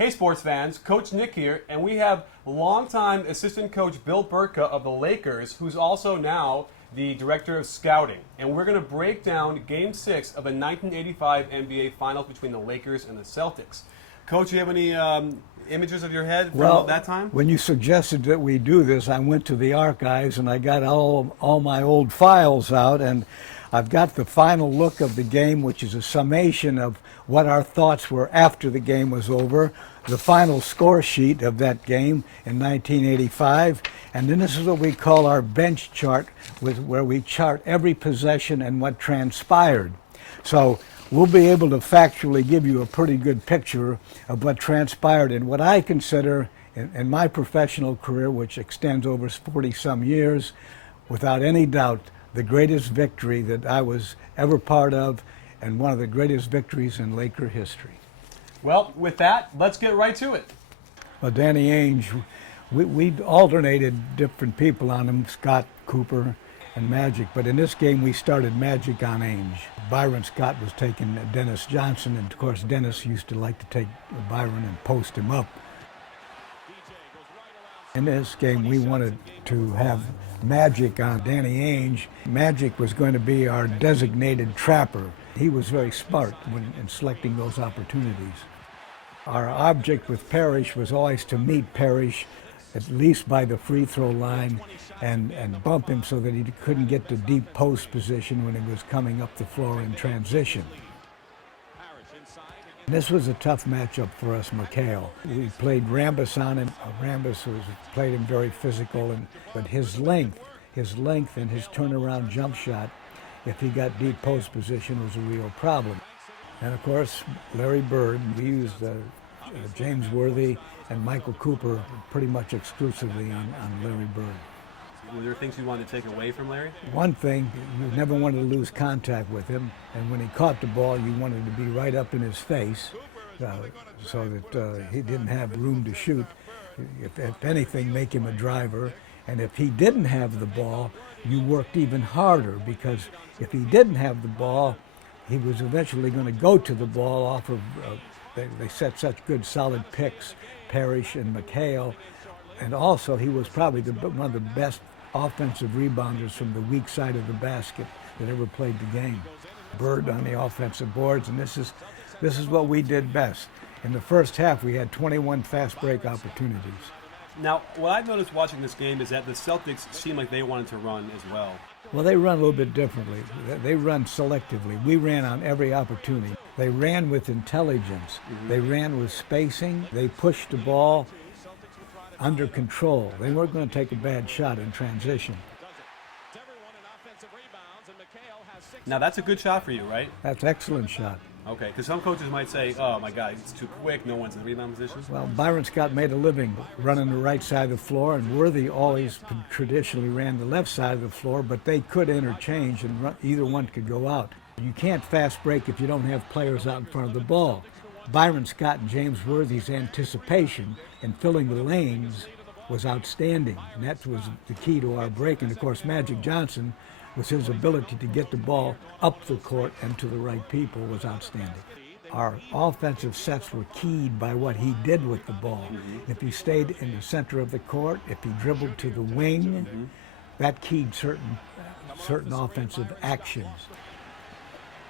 Hey sports fans, Coach Nick here, and we have longtime assistant coach Bill Bertka of the Lakers, who's also now the director of scouting. And we're going to break down Game 6 of the 1985 NBA Finals between the Lakers and the Celtics. Coach, do you have any images of your head from that time? When you suggested that we do this, I went to the archives and I got all my old files out, and I've got the final look of the game, which is a summation of what our thoughts were after the game was over, the final score sheet of that game in 1985, and then this is what we call our bench chart, where we chart every possession and what transpired. So we'll be able to factually give you a pretty good picture of what transpired in what I consider, in my professional career, which extends over 40-some years, without any doubt, the greatest victory that I was ever part of, and one of the greatest victories in Laker history. Well, with that, let's get right to it. Well, Danny Ainge, we alternated different people on him, Scott, Cooper, and Magic, but in this game we started Magic on Ainge. Byron Scott was taking Dennis Johnson, and of course Dennis used to like to take Byron and post him up. In this game we wanted to have Magic on Danny Ainge. Magic was going to be our designated trapper. He was very smart in selecting those opportunities. Our object with Parrish was always to meet Parrish at least by the free throw line and bump him so that he couldn't get to deep post position when he was coming up the floor in transition. And this was a tough matchup for us, McHale. We played Rambis on him. Rambis played him very physical, but his length and his turnaround jump shot, if he got deep post position, was a real problem. And of course, Larry Bird, we used James Worthy and Michael Cooper pretty much exclusively on Larry Bird. Were there things you wanted to take away from Larry? One thing, you never wanted to lose contact with him, and when he caught the ball, you wanted to be right up in his face so that he didn't have room to shoot. If anything, make him a driver. And if he didn't have the ball, you worked even harder, because if he didn't have the ball, he was eventually going to go to the ball off of, they set such good solid picks, Parrish and McHale, and also he was probably one of the best offensive rebounders from the weak side of the basket that ever played the game. Bird on the offensive boards, and this is what we did best. In the first half, we had 21 fast break opportunities. Now, what I've noticed watching this game is that the Celtics seem like they wanted to run as well. Well, they run a little bit differently. They run selectively. We ran on every opportunity. They ran with intelligence. Mm-hmm. They ran with spacing. They pushed the ball under control. They weren't going to take a bad shot in transition. Now, that's a good shot for you, right? That's an excellent shot. Okay, because some coaches might say, oh my God, it's too quick, no one's in the rebound position. Well, Byron Scott made a living running the right side of the floor, and Worthy always traditionally ran the left side of the floor, but they could interchange and either one could go out. You can't fast break if you don't have players out in front of the ball. Byron Scott and James Worthy's anticipation in filling the lanes was outstanding, and that was the key to our break. And of course, Magic Johnson, with his ability to get the ball up the court and to the right people, was outstanding. Our offensive sets were keyed by what he did with the ball. Mm-hmm. If he stayed in the center of the court, if he dribbled to the wing, mm-hmm. that keyed certain offensive actions.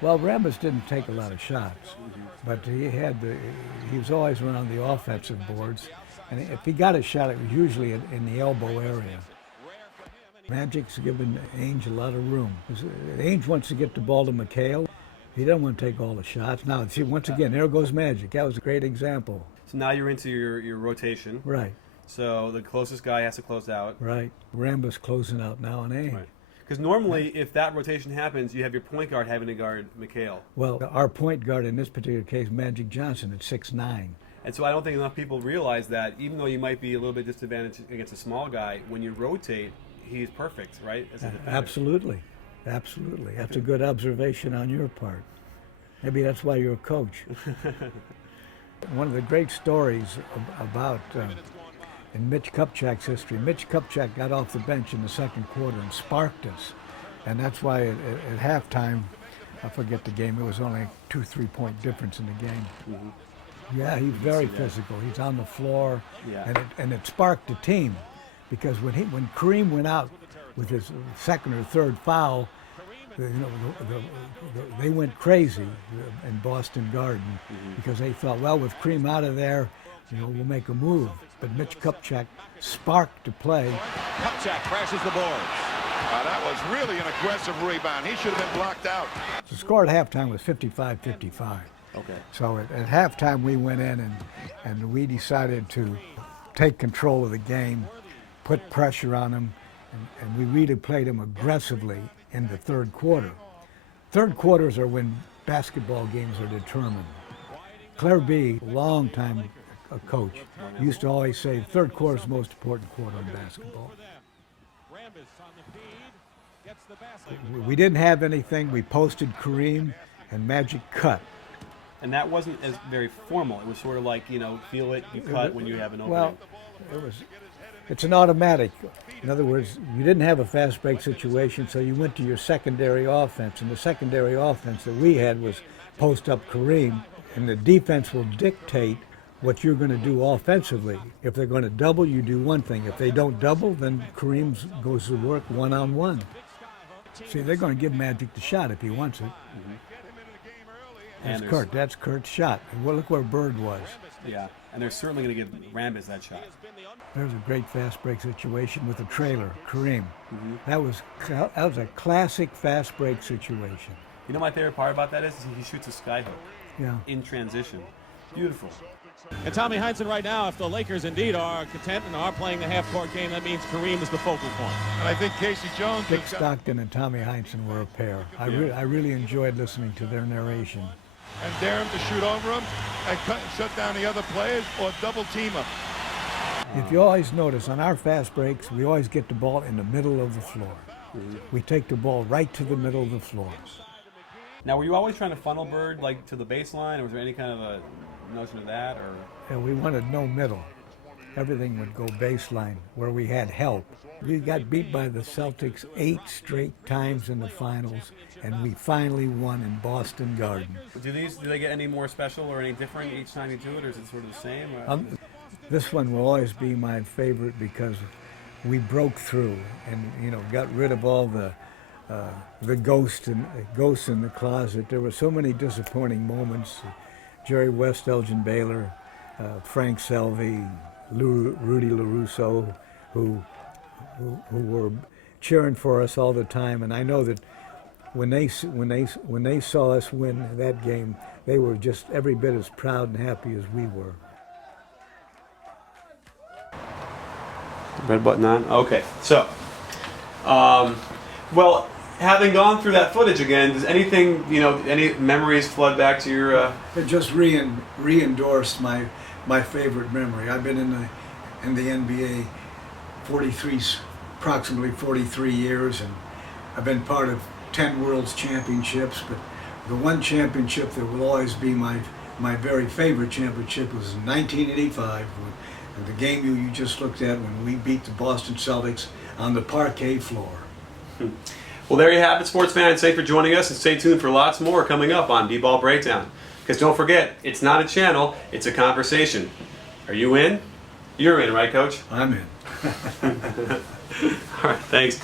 Well, Rambis didn't take a lot of shots, mm-hmm. but he was always around the offensive boards, and if he got a shot, it was usually in the elbow area. Magic's given Ainge a lot of room. Ainge wants to get the ball to McHale. He doesn't want to take all the shots. Now, see, once again, there goes Magic. That was a great example. So now you're into your rotation. Right. So the closest guy has to close out. Right. Rambis closing out now on Ainge. Right. Because normally, if that rotation happens, you have your point guard having to guard McHale. Well, our point guard in this particular case, Magic Johnson, at 6'9". And so I don't think enough people realize that even though you might be a little bit disadvantaged against a small guy, when you rotate, he's perfect, right? As a Absolutely. Absolutely. That's a good observation on your part. Maybe that's why you're a coach. One of the great stories about in Mitch Kupchak's history, Mitch Kupchak got off the bench in the second quarter and sparked us. And that's why at halftime, I forget the game, it was only a 2-3 point difference in the game. Mm-hmm. Yeah, he's very physical. He's on the floor, Yeah. and it sparked the team, because when Kareem went out with his second or third foul, they went crazy in Boston Garden, because they thought, well, with Kareem out of there, we'll make a move. But Mitch Kupchak sparked the play. Kupchak crashes the boards. That was really an aggressive rebound. He should have been blocked out. The score at halftime was 55-55. Okay. So at halftime we went in and we decided to take control of the game, put pressure on them, and we really played them aggressively in the third quarter. Third quarters are when basketball games are determined. Claire B., long-time coach, used to always say third quarter is the most important quarter in basketball. We didn't have anything. We posted Kareem and Magic cut. And that wasn't as very formal. It was sort of like, feel it, you cut when you have an opening. Well, it's an automatic. In other words, you didn't have a fast break situation, so you went to your secondary offense. And the secondary offense that we had was post up Kareem. And the defense will dictate what you're going to do offensively. If they're going to double, you do one thing. If they don't double, then Kareem goes to work one-on-one. See, they're going to give Magic the shot if he wants it. That's Kurt's shot. And look where Bird was. Yeah, and they're certainly going to give Rambis that shot. There's a great fast break situation with the trailer, Kareem. That was a classic fast break situation. You know my favorite part about that is he shoots a skyhook in transition. Beautiful. And Tommy Heinsohn right now, if the Lakers indeed are content and are playing the half-court game, that means Kareem is the focal point. And I think Casey Jones... Dick Stockton and Tommy Heinsohn were a pair. I really enjoyed listening to their narration. And dare him to shoot over him and shut down the other players or double team him. If you always notice, on our fast breaks, we always get the ball in the middle of the floor. We take the ball right to the middle of the floor. Now, were you always trying to funnel Bird to the baseline, or was there any kind of a notion of that? Or yeah, we wanted no middle. Everything would go baseline where we had help. We got beat by the Celtics 8 straight times in the finals, and we finally won in Boston Garden. Do they get any more special or any different each time you do it, or is it sort of the same? This one will always be my favorite because we broke through and got rid of all the ghosts in the closet. There were so many disappointing moments. Jerry West, Elgin Baylor, Frank Selvey, Rudy LaRusso, who were cheering for us all the time. And I know that when they saw us win that game, they were just every bit as proud and happy as we were. Red button on? Okay. So, well, having gone through that footage again, does anything, any memories flood back to your... It just re-endorsed my favorite memory. I've been in the NBA approximately 43 years, and I've been part of 10 World Championships, but the one championship that will always be my very favorite championship was in 1985, when the game you just looked at when we beat the Boston Celtics on the parquet floor. Well, there you have it, sports fans. Thanks for joining us, and stay tuned for lots more coming up on B-Ball Breakdown. Because don't forget, it's not a channel, it's a conversation. Are you in? You're in, right, Coach? I'm in. All right, thanks.